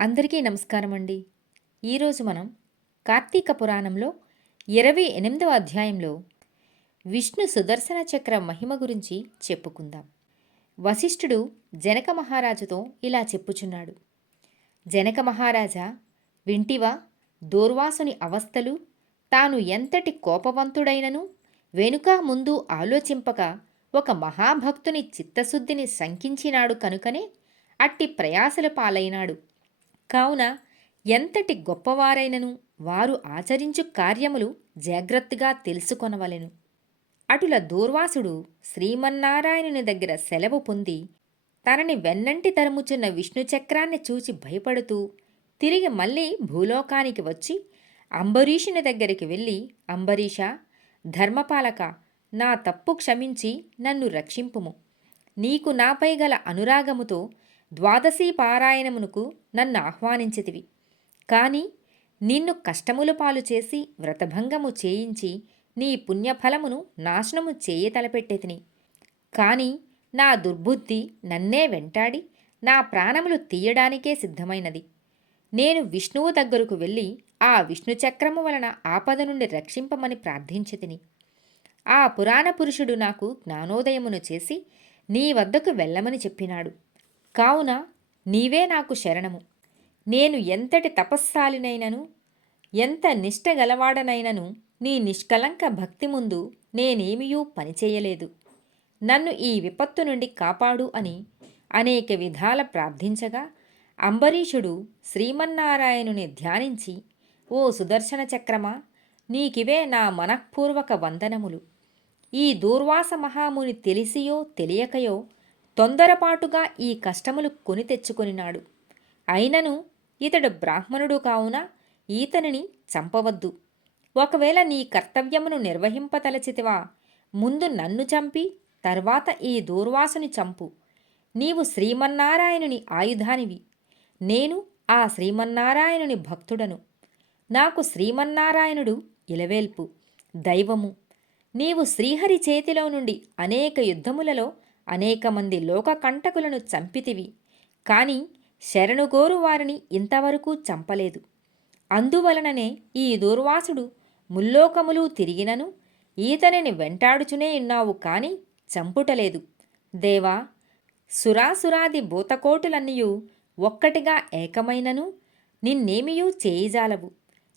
అందరికీ నమస్కారం అండి. ఈరోజు మనం కార్తీక పురాణంలో 28వ అధ్యాయంలో విష్ణు సుదర్శన చక్ర మహిమ గురించి చెప్పుకుందాం. వశిష్ఠుడు జనక మహారాజుతో ఇలా చెప్పుచున్నాడు. జనక మహారాజా, వింటివా దూర్వాసుని అవస్థలు? తాను ఎంతటి కోపవంతుడైనను వెనుక ముందు ఆలోచింపక ఒక మహాభక్తుని చిత్తశుద్ధిని శంకించినాడు కనుకనే అట్టి ప్రయాసల పాలైనాడు. కావున ఎంతటి గొప్పవారైనను వారు ఆచరించు కార్యములు జాగ్రత్తగా తెలుసుకొనవలెను. అటుల దూర్వాసుడు శ్రీమన్నారాయణుని దగ్గర సెలవు పొంది తనని వెన్నంటి తరుముచున్న విష్ణుచక్రాన్ని చూచి భయపడుతూ తిరిగి మళ్ళీ భూలోకానికి వచ్చి అంబరీషుని దగ్గరికి వెళ్ళి, అంబరీష, ధర్మపాలక, నా తప్పు క్షమించి నన్ను రక్షింపుము. నీకు నాపై గల అనురాగముతో ద్వాదశీ పారాయణమునకు నన్ను ఆహ్వానించితివి. కాని నిన్ను కష్టముల పాలు చేసి వ్రతభంగము చేయించి నీ పుణ్యఫలమును నాశనము చేయతలపెట్టెతిని. కాని నా దుర్బుద్ధి నన్నే వెంటాడి నా ప్రాణములు తీయడానికే సిద్ధమైనది. నేను విష్ణువు దగ్గరకు వెళ్ళి ఆ విష్ణుచక్రము వలన ఆపద నుండి రక్షింపమని ప్రార్థించితిని. ఆ పురాణ పురుషుడు నాకు జ్ఞానోదయమును చేసి నీ వద్దకు వెళ్ళమని చెప్పినాడు. కావున నీవే నాకు శరణము. నేను ఎంతటి తపస్సాలినైనను ఎంత నిష్టగలవాడనైనను నీ నిష్కలంక భక్తి ముందు నేనేమియూ పనిచేయలేదు. నన్ను ఈ విపత్తు నుండి కాపాడు అని అనేక విధాల ప్రార్థించగా అంబరీషుడు శ్రీమన్నారాయణుని ధ్యానించి, ఓ సుదర్శన చక్రమా, నీకివే నా మనఃపూర్వక వందనములు. ఈ దూర్వాస మహాముని తెలిసియో తెలియకయో తొందరపాటుగా ఈ కష్టములు కొని తెచ్చుకొనినాడు. అయినను ఇతడు బ్రాహ్మణుడు కావున ఈతనిని చంపవద్దు. ఒకవేళ నీ కర్తవ్యమును నిర్వహింపతలచితివా, ముందు నన్ను చంపి తర్వాత ఈ దూర్వాసుని చంపు. నీవు శ్రీమన్నారాయణుని ఆయుధానివి. నేను ఆ శ్రీమన్నారాయణుని భక్తుడను. నాకు శ్రీమన్నారాయణుడు ఇలవేల్పు, దైవము. నీవు శ్రీహరి చేతిలో నుండి అనేక యుద్ధములలో అనేక మంది లోకకంటకులను చంపితివి. కాని శరణుగోరు వారిని ఇంతవరకు చంపలేదు. అందువలననే ఈ దూర్వాసుడు ముల్లోకములు తిరిగినను ఈతనిని వెంటాడుచునే ఉన్నావు కాని చంపుటలేదు. దేవా, సురాసురాది భూతకోటులన్నయూ ఒక్కటిగా ఏకమైనను నిన్నేమియూ చేయిజాలవు.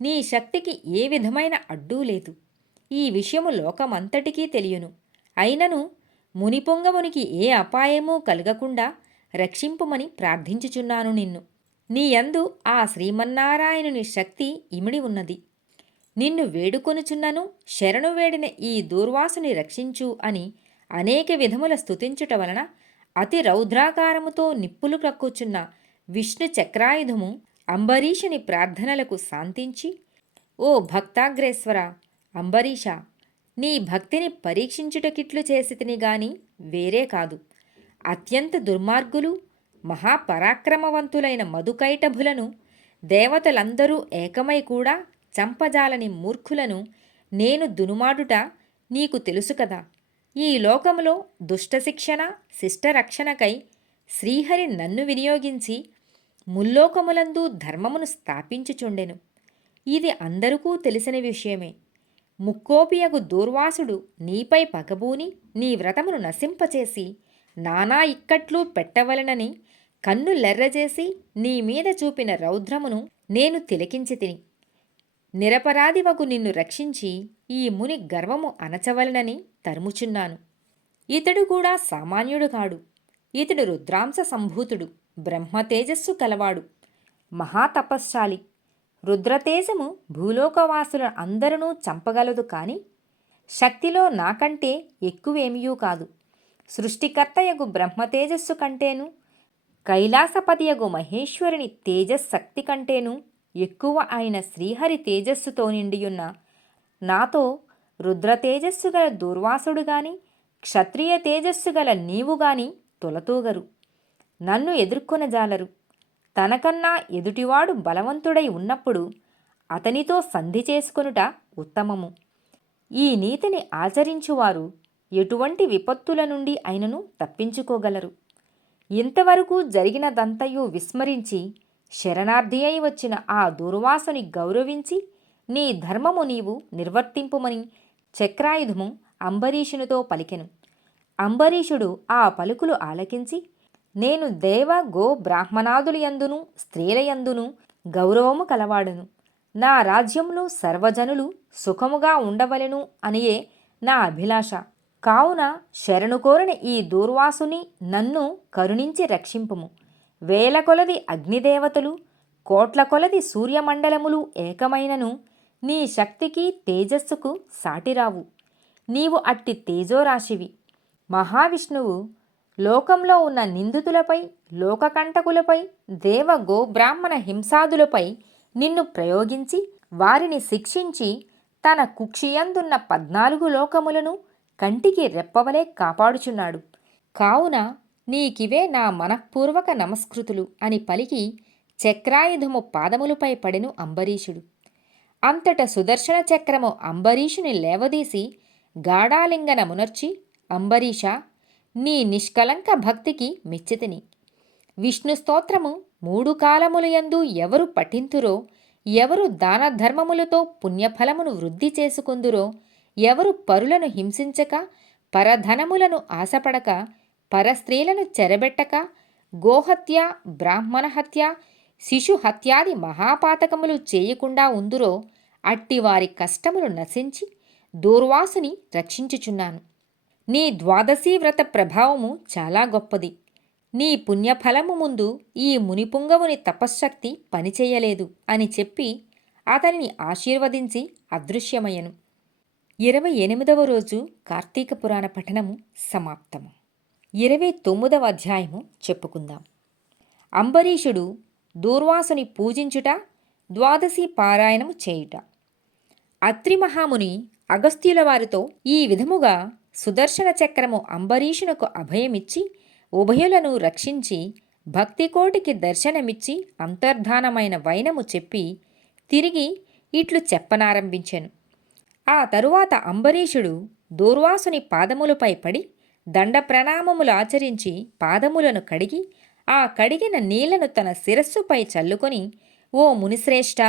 నీ శక్తికి ఏ విధమైన అడ్డూ లేదు. ఈ విషయము లోకమంతటికీ తెలియను. అయినను మునిపొంగమునికి ఏ అపాయమూ కలగకుండా రక్షింపుమని ప్రార్థించుచున్నాను నిన్ను. నీయందు ఆ శ్రీమన్నారాయణుని శక్తి ఇమిడి ఉన్నది. నిన్ను వేడుకొనుచున్నను శరణు వేడిన ఈ దూర్వాసుని రక్షించు అని అనేక విధముల స్తుతించుట వలన అతి రౌద్రాకారముతో నిప్పులు కక్కుచున్న విష్ణు చక్రాయుధము అంబరీషుని ప్రార్థనలకు శాంతించి, ఓ భక్తాగ్రేశ్వర అంబరీష, నీ భక్తిని పరీక్షించుటకిట్లు చేసితిని గాని వేరే కాదు. అత్యంత దుర్మార్గులు మహాపరాక్రమవంతులైన మధుకైటభులను దేవతలందరూ ఏకమై కూడా చంపజాలని మూర్ఖులను నేను దునుమాడుట నీకు తెలుసు కదా. ఈ లోకములో దుష్టశిక్షణ శిష్టరక్షణకై శ్రీహరి నన్ను వినియోగించి ముల్లోకములందు ధర్మమును స్థాపించుచుండెను. ఇది అందరికీ తెలిసిన విషయమే. ముక్కోపియగు దూర్వాసుడు నీపై పగబూని నీ వ్రతమును నశింపచేసి నానా ఇక్కట్లు పెట్టవలనని కన్నులెర్రజేసి నీ మీద చూపిన రౌద్రమును నేను తిలకించితిని. నిరపరాధివగు నిన్ను రక్షించి ఈ ముని గర్వము అణచవలనని తరుముచున్నాను. ఇతడు కూడా సామాన్యుడు కాడు. ఇతడు రుద్రాంశ సంభూతుడు, బ్రహ్మతేజస్సు కలవాడు, మహాతపశ్శాలి. రుద్రతేజము భూలోకవాసుల అందరూ చంపగలదు కాని శక్తిలో నాకంటే ఎక్కువేమియూ కాదు. సృష్టికర్తయగు బ్రహ్మతేజస్సు కంటేను కైలాసపతియగు మహేశ్వరుని తేజశక్తి కంటేను ఎక్కువ అయిన శ్రీహరి తేజస్సుతో నిండియున్న నాతో రుద్రతేజస్సు గల దూర్వాసుడు గాని క్షత్రియ తేజస్సు గల నీవు గాని తొలతూగరు. నన్ను ఎదుర్కొనజాలరు. తనకన్నా ఎదుటివాడు బలవంతుడై ఉన్నప్పుడు అతనితో సంధి చేసుకొనుట ఉత్తమము. ఈ నీతిని ఆచరించువారు ఎటువంటి విపత్తుల నుండి అయినను తప్పించుకోగలరు. ఇంతవరకు జరిగినదంతయు విస్మరించి శరణార్థి అయి వచ్చిన ఆ దూర్వాసుని గౌరవించి నీ ధర్మము నీవు నిర్వర్తింపుమని చక్రాయుధము అంబరీషునితో పలికెను. అంబరీషుడు ఆ పలుకులు ఆలకించి, నేను దేవ గో బ్రాహ్మణాదులయందును స్త్రీలయందును గౌరవము కలవాడను. నా రాజ్యంలో సర్వజనులు సుఖముగా ఉండవలెను అనియే నా అభిలాష. కావున శరణు కోరిన ఈ దూర్వాసుని నన్ను కరుణించి రక్షింపుము. వేల కొలది అగ్నిదేవతలు, కోట్ల కొలది సూర్యమండలములు ఏకమైనను నీ శక్తికి తేజస్సుకు సాటిరావు. నీవు అట్టి తేజోరాశివి. మహావిష్ణువు లోకంలో ఉన్న నిందితులపై, లోకకంటకులపై, దేవ గోబ్రాహ్మణ హింసాదులపై నిన్ను ప్రయోగించి వారిని శిక్షించి తన కుక్షియందున్న 14 లోకములను కంటికి రెప్పవలే కాపాడుచున్నాడు. కావున నీకివే నా మనఃపూర్వక నమస్కృతులు అని పలికి చక్రాయుధము పాదములపై పడెను అంబరీషుడు. అంతట సుదర్శన చక్రము అంబరీషుని లేవదీసి గాఢాలింగనమునర్చి, అంబరీష, నీ నిష్కలంక భక్తికి మెచ్చితిని. విష్ణు స్తోత్రము 3 కాలములయందు ఎవరు పఠింతురో, ఎవరు దానధర్మములతో పుణ్యఫలమును వృద్ధి చేసుకుందురో, ఎవరు పరులను హింసించక, పరధనములను ఆశపడక, పరస్త్రీలను చెరబెట్టక, గోహత్య, బ్రాహ్మణహత్య, శిశుహత్యాది మహాపాతకములు చేయకుండా ఉందురో, అట్టివారి కష్టములు నశించి దూర్వాసుని రక్షించుచున్నాను. నీ ద్వాదశీ వ్రత ప్రభావము చాలా గొప్పది. నీ పుణ్యఫలము ముందు ఈ మునిపుంగవుని తపశ్శక్తి పనిచేయలేదు అని చెప్పి అతనిని ఆశీర్వదించి అదృశ్యమయ్యను. 28వ రోజు కార్తీక పురాణ పఠనము సమాప్తము. 29వ అధ్యాయము చెప్పుకుందాం. అంబరీషుడు దూర్వాసుని పూజించుట, ద్వాదశి పారాయణము చేయుట. అత్రి మహాముని అగస్త్యుల వారితో ఈ విధముగా సుదర్శన చక్రము అంబరీషునకు అభయమిచ్చి ఉభయులను రక్షించి భక్తికోటికి దర్శనమిచ్చి అంతర్ధానమైన వైనము చెప్పి తిరిగి ఇట్లు చెప్పనారంభించెను. ఆ తరువాత అంబరీషుడు దూర్వాసుని పాదములపై పడి దండ ప్రణామములు ఆచరించి పాదములను కడిగి ఆ కడిగిన నీళ్లను తన శిరస్సుపై చల్లుకొని, ఓ మునిశ్రేష్ఠ,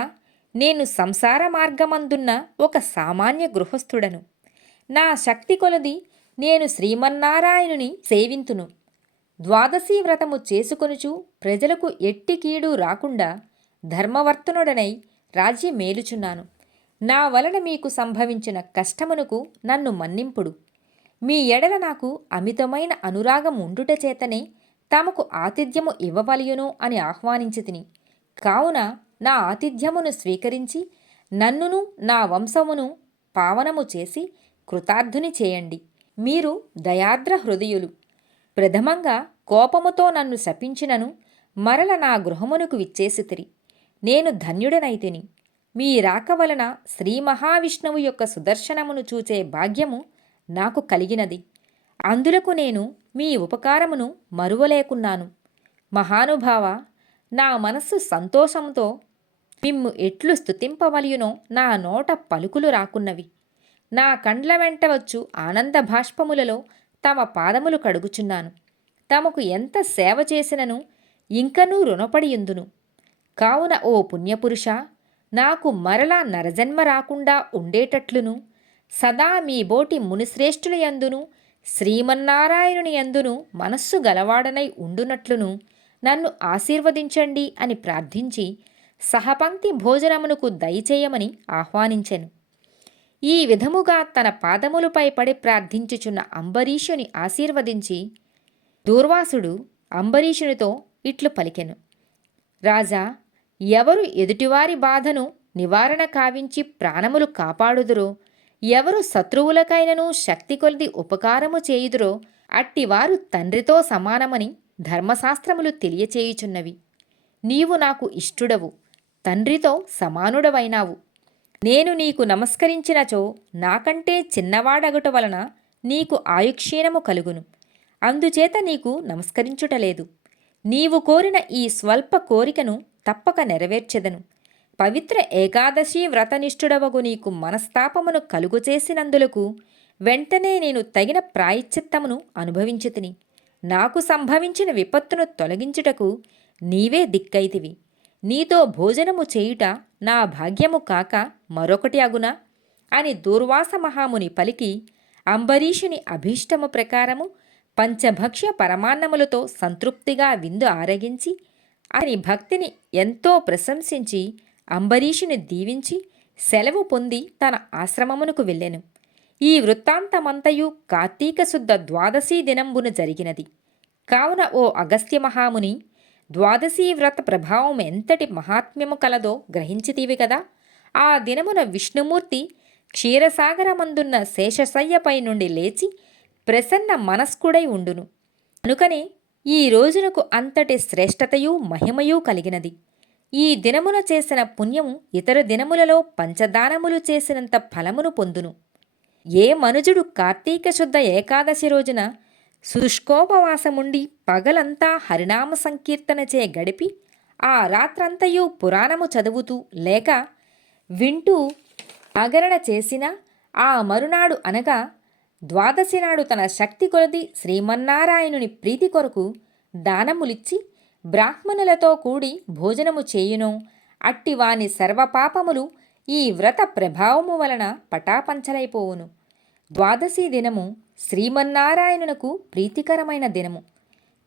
నేను సంసార మార్గమందున్న ఒక సామాన్య గృహస్థుడను. నా శక్తి కొలది నేను శ్రీమన్నారాయణుని సేవింతును. ద్వాదశీ వ్రతము చేసుకొనుచు ప్రజలకు ఎట్టి కీడు రాకుండా ధర్మవర్తనుడనై రాజ్యమేలుచున్నాను. నా వలన మీకు సంభవించిన కష్టమునకు నన్ను మన్నింపుడు. మీ ఎడల నాకు అమితమైన అనురాగం ఉండుట చేతనే తమకు ఆతిథ్యము ఇవ్వవలయును అని ఆహ్వానించి తిని. కావున నా ఆతిథ్యమును స్వీకరించి నన్నును నా వంశమును పావనము చేసి కృతార్థుని చేయండి. మీరు దయార్ద్ర హృదయులు. ప్రథమంగా కోపముతో నన్ను శపించినను మరల నా గృహమునకు విచ్చేసితిరి. నేను ధన్యుడనైతిని. మీ రాక వలన శ్రీ మహావిష్ణువు యొక్క సుదర్శనమును చూచే భాగ్యము నాకు కలిగినది. అందులకు నేను మీ ఉపకారమును మరువలేకున్నాను. మహానుభావ, నా మనస్సు సంతోషంతో మిమ్ము ఎట్లు స్తుతింపవలయునో నా నోట పలుకులు రాకున్నవి. నా కండ్ల వెంట వచ్చు ఆనంద భాష్పములలో తమ పాదములు కడుగుచున్నాను. తమకు ఎంత సేవ చేసినను ఇంకనూ రుణపడియుందును. కావున ఓ పుణ్యపురుష, నాకు మరలా నరజన్మ రాకుండా ఉండేటట్లును సదా మీ బోటి మునిశ్రేష్ఠుల యందును శ్రీమన్నారాయణుని యందును మనస్సు గలవాడనై ఉండునట్లును నన్ను ఆశీర్వదించండి అని ప్రార్థించి సహపంక్తి భోజనమునకు దయచేయమని ఆహ్వానించెను. ఈ విధముగా తన పాదములపై పడి ప్రార్థించుచున్న అంబరీషుని ఆశీర్వదించి దూర్వాసుడు అంబరీషునితో ఇట్లు పలికెను. రాజా, ఎవరు ఎదుటివారి బాధను నివారణ కావించి ప్రాణములు కాపాడుదురో, ఎవరు శత్రువులకైనను శక్తి కొలది ఉపకారము చేయుదురో అట్టివారు తండ్రితో సమానమని ధర్మశాస్త్రములు తెలియచేయుచున్నవి. నీవు నాకు ఇష్టుడవు, తండ్రితో సమానుడవైనావు. నేను నీకు నమస్కరించినచో నాకంటే చిన్నవాడగుట వలన నీకు ఆయుక్షీణము కలుగును. అందుచేత నీకు నమస్కరించుటలేదు. నీవు కోరిన ఈ స్వల్ప కోరికను తప్పక నెరవేర్చెదను. పవిత్ర ఏకాదశి వ్రతనిష్ఠుడవగు నీకు మనస్తాపమును కలుగుచేసినందులకు వెంటనే నేను తగిన ప్రాయశ్చిత్తమును అనుభవించితిని. నాకు సంభవించిన విపత్తును తొలగించుటకు నీవే దిక్కైతివి. నీతో భోజనము చేయుట నా భాగ్యము కాక మరొకటి అగునా అని దూర్వాస మహాముని పలికి అంబరీషుని అభీష్టము ప్రకారము పంచభక్ష్య పరమాన్నములతో సంతృప్తిగా విందు ఆరగించి అతని భక్తిని ఎంతో ప్రశంసించి అంబరీషుని దీవించి సెలవు పొంది తన ఆశ్రమమునకు వెళ్ళెను. ఈ వృత్తాంతమంతయు కార్తీక శుద్ధ ద్వాదశీ దినంబున జరిగినది. కావున ఓ అగస్త్య మహాముని, ద్వాదశీ వ్రత ప్రభావం ఎంతటి మహాత్మ్యము కలదో గ్రహించితివి కదా. ఆ దినమున విష్ణుమూర్తి క్షీరసాగరమందున్న శేషశయ్యపై నుండి లేచి ప్రసన్న మనస్కుడై ఉండును. కనుకనే ఈ రోజునకు అంతటి శ్రేష్టతయు మహిమయూ కలిగినది. ఈ దినమున చేసిన పుణ్యము ఇతర దినములలో పంచదానములు చేసినంత ఫలమును పొందును. ఏ మనుజుడు కార్తీక శుద్ధ ఏకాదశి రోజున శుష్కోపవాసముండి పగలంతా హరినామ సంకీర్తనచే గడిపి ఆ రాత్రంతయు పురాణము చదువుతూ లేక వింటూ జాగరణ చేసిన ఆ మరునాడు అనగా ద్వాదశి నాడు తన శక్తి కొలది శ్రీమన్నారాయణుని ప్రీతి కొరకు దానములిచ్చి బ్రాహ్మణులతో కూడి భోజనము చేయునో అట్టివాని సర్వపాపములు ఈ వ్రత ప్రభావము వలన పటాపంచలైపోవును. ద్వాదశి దినము శ్రీమన్నారాయణునకు ప్రీతికరమైన దినము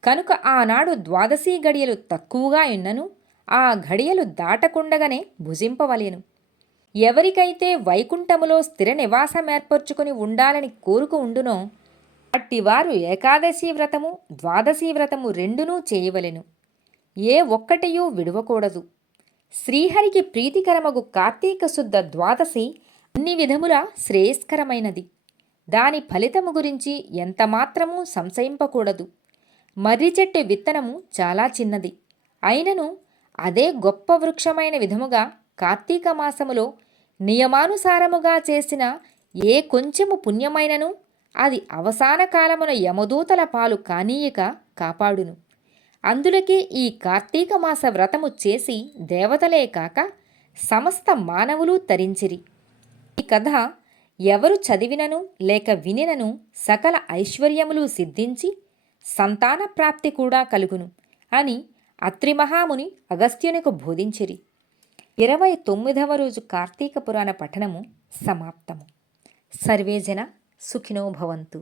కనుక ఆనాడు ద్వాదశి గడియలు తక్కువగా ఉన్నను ఆ ఘడియలు దాటకుండగానే భుజింపవలెను. ఎవరికైతే వైకుంఠములో స్థిర నివాసమేర్పరచుకుని ఉండాలని కోరుకు ఉండునో అట్టివారు ఏకాదశి వ్రతము ద్వాదశి వ్రతము రెండునూ చేయవలెను. ఏ ఒక్కటియూ విడువకూడదు. శ్రీహరికి ప్రీతికరమగు కార్తీక శుద్ధ ద్వాదశి అన్ని విధముల శ్రేయస్కరమైనది. దాని ఫలితము గురించి ఎంతమాత్రమూ సంశయింపకూడదు. మర్రి చెట్టు విత్తనము చాలా చిన్నది అయినను అదే గొప్ప వృక్షమైన విధముగా కార్తీక మాసములో నియమానుసారముగా చేసిన ఏ కొంచెము పుణ్యమైనను అది అవసాన కాలమున యమదూతల పాలు కానీయక కాపాడును. అందులకే ఈ కార్తీక మాస వ్రతము చేసి దేవతలే కాక సమస్త మానవులు తరించిరి. ఈ కథ ఎవరు చదివినను లేక వినినను సకల ఐశ్వర్యములు సిద్ధించి సంతాన ప్రాప్తి కూడా కలుగును అని అత్రి మహాముని అగస్త్యునికి బోధించిరి. 29వ రోజు కార్తీక పురాణ పఠనము సమాప్తము. సర్వేజన సుఖినో భవంతు.